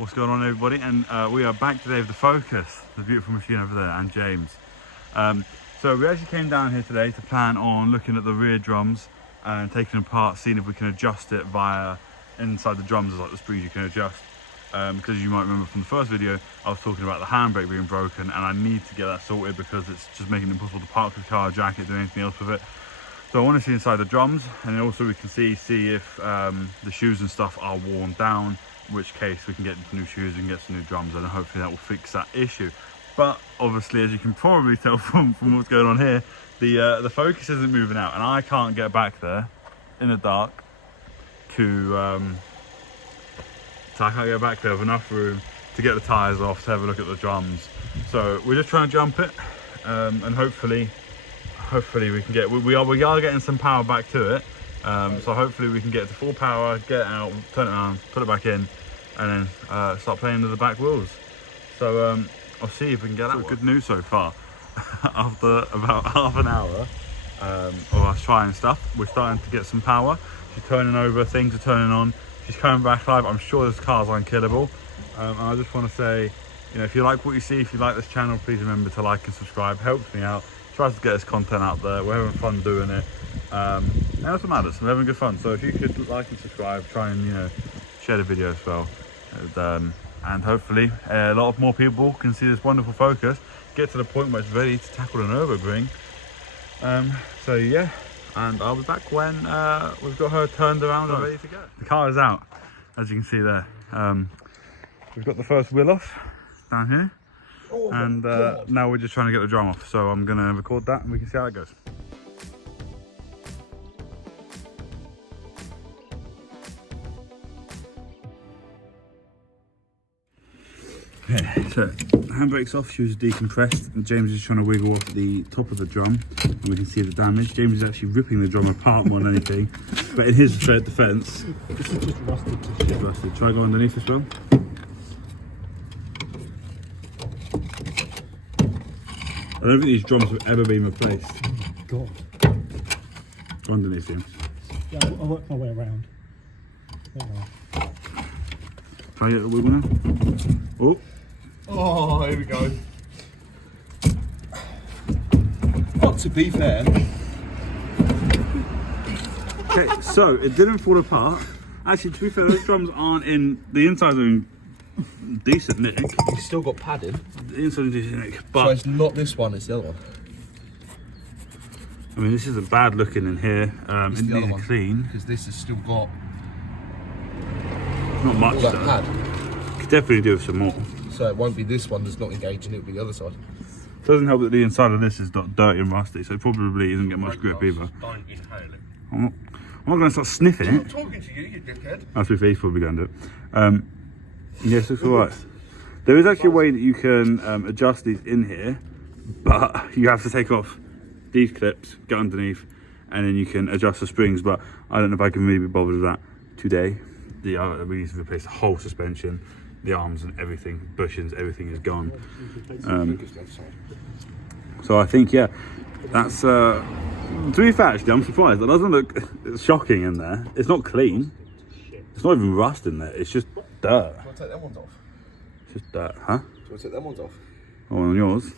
What's going on, everybody? And we are back today with the Focus, the beautiful machine over there, and James. So we actually came down here today to plan on looking at the rear drums and taking them apart, seeing if we can adjust it via inside the drums. There's like the springs you can adjust. Because you might remember from the first video, I was talking about the handbrake being broken, and I need to get that sorted because it's just making it impossible to park the car, jack it, do anything else with it. So I want to see inside the drums, and then also we can see if the shoes and stuff are worn down, in which case we can get new shoes and get some new drums, and hopefully that will fix that issue. But obviously, as you can probably tell from what's going on here, the Focus isn't moving out, and I can't get back there in the dark so I can't get back there with enough room to get the tyres off, to have a look at the drums. So we're just trying to jump it, and hopefully we can get, we are getting some power back to it. So hopefully we can get to full power, get it out, turn it around, put it back in, and then start playing with the back wheels. So I'll see if we can get that. Good news so far. After about half an hour of us trying stuff, we're starting to get some power. She's turning over, things are turning on. She's coming back live. I'm sure this car's unkillable. And I just want to say, you know, if you like what you see, if you like this channel, please remember to like and subscribe. Helps me out. Tries to get this content out there. We're having fun doing it. And that's what matters. We're having good fun. So if you could like and subscribe, try and, you know, share the video as well. And hopefully a lot of more people can see this wonderful Focus, get to the point where it's ready to tackle the Nurburgring. So yeah. And I'll be back when we've got her turned around and ready to go. The car is out, as you can see there. We've got the first wheel off down here, and now we're just trying to get the drum off. So I'm going to record that and we can see how it goes. Okay, so handbrake's off, shoes are decompressed, and James is trying to wiggle off the top of the drum, and we can see the damage. James is actually ripping the drum apart more than anything, but in his defence, this is just rusted to shit. Rusted. Try go underneath as well. I don't think these drums have ever been replaced. Oh my god. Go underneath him. Yeah, I'll work my way around. There we are. Try to get the wiggle now. Oh, here we go. But to be fair. Okay, so it didn't fall apart. Actually, to be fair, those drums aren't in, the insides are in decent nick. You've still got padding. The inside's in decent nick, but So it's not this one, it's the other one. I mean, this isn't bad looking in here. It's it the other needs one. clean. Because this has still got Not much all that though. pad. Could definitely do with some more. So it won't be this one that's not engaging, it'll be the other side. Doesn't help that the inside of this is dirty and rusty, so it probably isn't getting much grip either. Don't inhale it. I'm not going to start sniffing I'm it. talking to you, you dickhead. That's what he's probably going to do. Yes, looks alright. There is actually a way that you can adjust these in here, but you have to take off these clips, get underneath, and then you can adjust the springs. But I don't know if I can really be bothered with that today. We need to replace the whole suspension, the arms and everything, bushings, everything is gone. So I think, yeah, that's to be fair, actually, I'm surprised. It doesn't look shocking in there. It's not clean. It's not even rust in there. It's just dirt. Do I take them ones off? It's just dirt, huh? Do I take them ones off? Oh, on yours?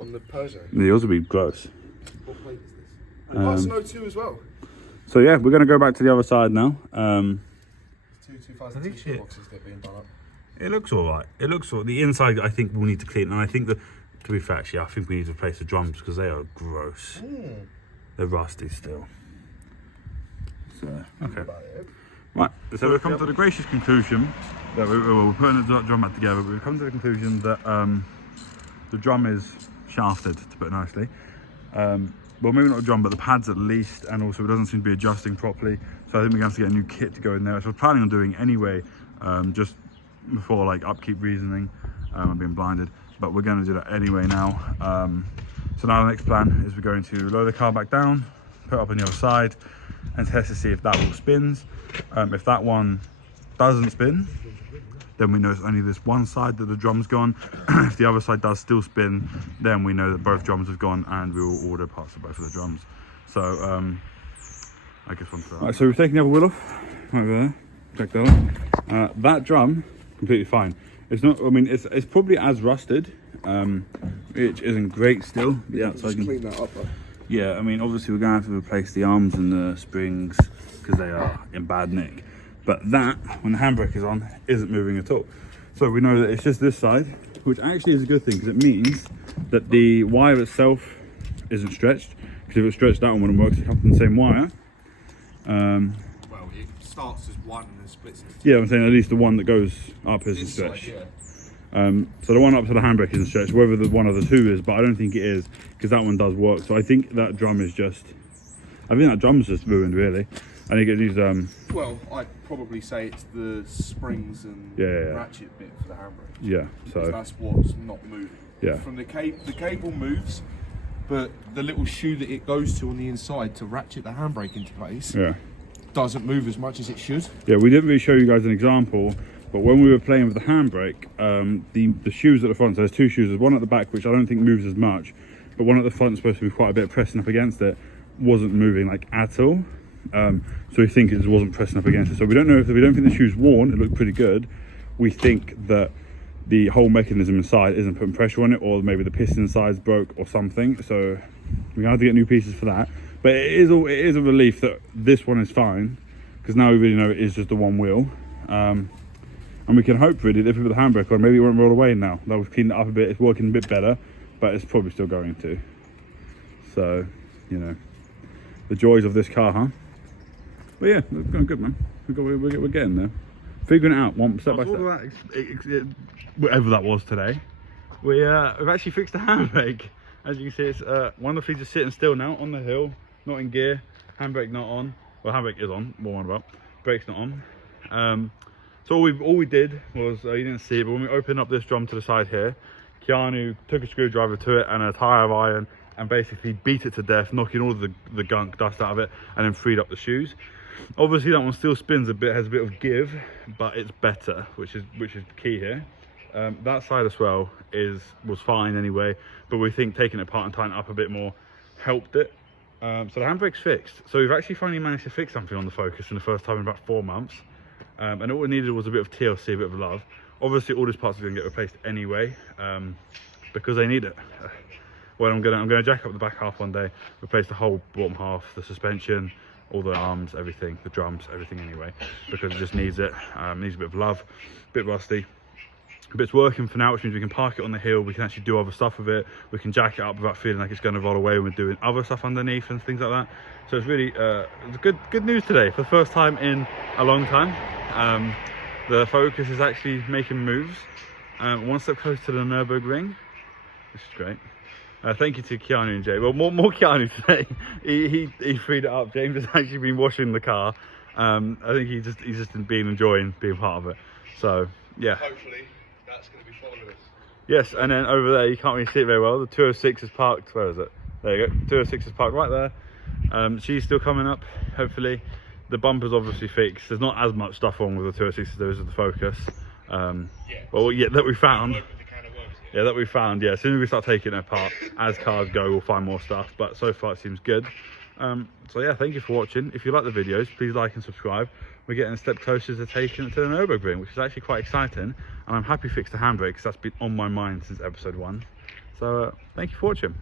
On the Peugeot? Yours would be gross. What plate is this? Oh, it's an O2 as well. So yeah, we're going to go back to the other side now. 2002 boxes that are being done up. It looks all right. It looks all, the inside I think we'll need to clean, and I think that, to be fair, actually, I think we need to replace the drums because they are gross. They're rusty still. So, okay. Right, so we've come to the gracious conclusion that we're putting the drum back together, but we've come to the conclusion that the drum is shafted, to put it nicely. Well, maybe not the drum, but the pads at least, and also it doesn't seem to be adjusting properly. So I think we're going to have to get a new kit to go in there, which we're planning on doing anyway, just before like upkeep reasoning. I'm being blinded, but we're going to do that anyway now. So now the next plan is we're going to lower the car back down, put it up on the other side, and test to see if that all spins. If that one doesn't spin, then we know it's only this one side that the drum's gone. If the other side does still spin, then we know that both drums have gone, and we will order parts for both of the drums. So I guess one for that. Right, so we've taken the other wheel off, right there, check that out. That drum completely fine. It's not, I mean, it's probably as rusted, which isn't great still. The outside Just clean that up, though. yeah, I mean, obviously we're going to have to replace the arms and the springs because they are in bad nick. But that, when the handbrake is on, isn't moving at all. So we know that it's just this side, which actually is a good thing because it means that the wire itself isn't stretched. Because if it's stretched, that one wouldn't work. It's up on the same wire. Well, it starts as one and then splits into two. Yeah, I'm saying at least the one that goes up isn't This side, stretched. yeah. So the one up to the handbrake isn't stretched, whether the one of the two is, but I don't think it is because that one does work. So I think that drum is just, I think that drum's just ruined really. I think it needs Well, I'd probably say it's the springs and Yeah. ratchet bit for the handbrake. yeah. Because So that's what's not moving. Yeah. From the cable moves, but the little shoe that it goes to on the inside to ratchet the handbrake into place yeah. doesn't move as much as it should. Yeah, we didn't really show you guys an example, but when we were playing with the handbrake, the shoes at the front, so there's two shoes, there's one at the back which I don't think moves as much, but one at the front supposed to be quite a bit pressing up against it, wasn't moving like at all. So we think it just wasn't pressing up against it. So we don't know if we don't think the shoe's worn, it looked pretty good. We think that the whole mechanism inside isn't putting pressure on it, or maybe the piston sides broke or something. So we're gonna have to get new pieces for that. But it is a relief that this one is fine, because now we really know it is just the one wheel. And we can hope really that if we put the handbrake on, maybe it won't roll away now. That we've cleaned it up a bit, it's working a bit better, but it's probably still going to. So, you know, the joys of this car, huh? But yeah, it's going good, man. We're getting there. Figuring it out one step by step. Whatever that was today, we've actually fixed the handbrake. As you can see, it's wonderfully just sitting still now on the hill, not in gear, handbrake not on. Well, handbrake is on, what I'm on about. Brake's not on. So all we did was, you didn't see it, but when we opened up this drum to the side here, Keanu took a screwdriver to it and a tire of iron and basically beat it to death, knocking all of the gunk dust out of it, and then freed up the shoes. Obviously that one still spins a bit, has a bit of give, but it's better, which is key here. That side as well was fine anyway, but we think taking it apart and tying it up a bit more helped it. So the handbrake's fixed. So we've actually finally managed to fix something on the Focus in the first time in about 4 months. And all we needed was a bit of TLC, a bit of love. Obviously all these parts are going to get replaced anyway, because they need it. Well, I'm gonna jack up the back half one day, replace the whole bottom half, the suspension, all the arms, everything, the drums, everything anyway, because it just needs it. Needs a bit of love, a bit rusty. But it's working for now, which means we can park it on the hill, we can actually do other stuff with it, we can jack it up without feeling like it's going to roll away when we're doing other stuff underneath and things like that. So it's really it's good news today for the first time in a long time. The Focus is actually making moves, one step closer to the Nurburgring, which is great. Thank you to Keanu and Jay. Well, more Keanu today. He freed it up. James has actually been washing the car. I think he's just been enjoying being part of it. So yeah. Hopefully that's going to be following us. Yes, and then over there you can't really see it very well. The 206 is parked. Where is it? There you go. 206 is parked right there. She's still coming up. Hopefully, the bumper's obviously fixed. There's not as much stuff on with the 206 as there is with the Focus. Well, yeah, that we found. Yeah, that we found. Yeah, as soon as we start taking it apart, as cars go, we'll find more stuff. But so far, it seems good. So yeah, thank you for watching. If you like the videos, please like and subscribe. We're getting a step closer to taking it to the Nurburgring, which is actually quite exciting. And I'm happy to fix the handbrake because that's been on my mind since episode 1. So thank you for watching.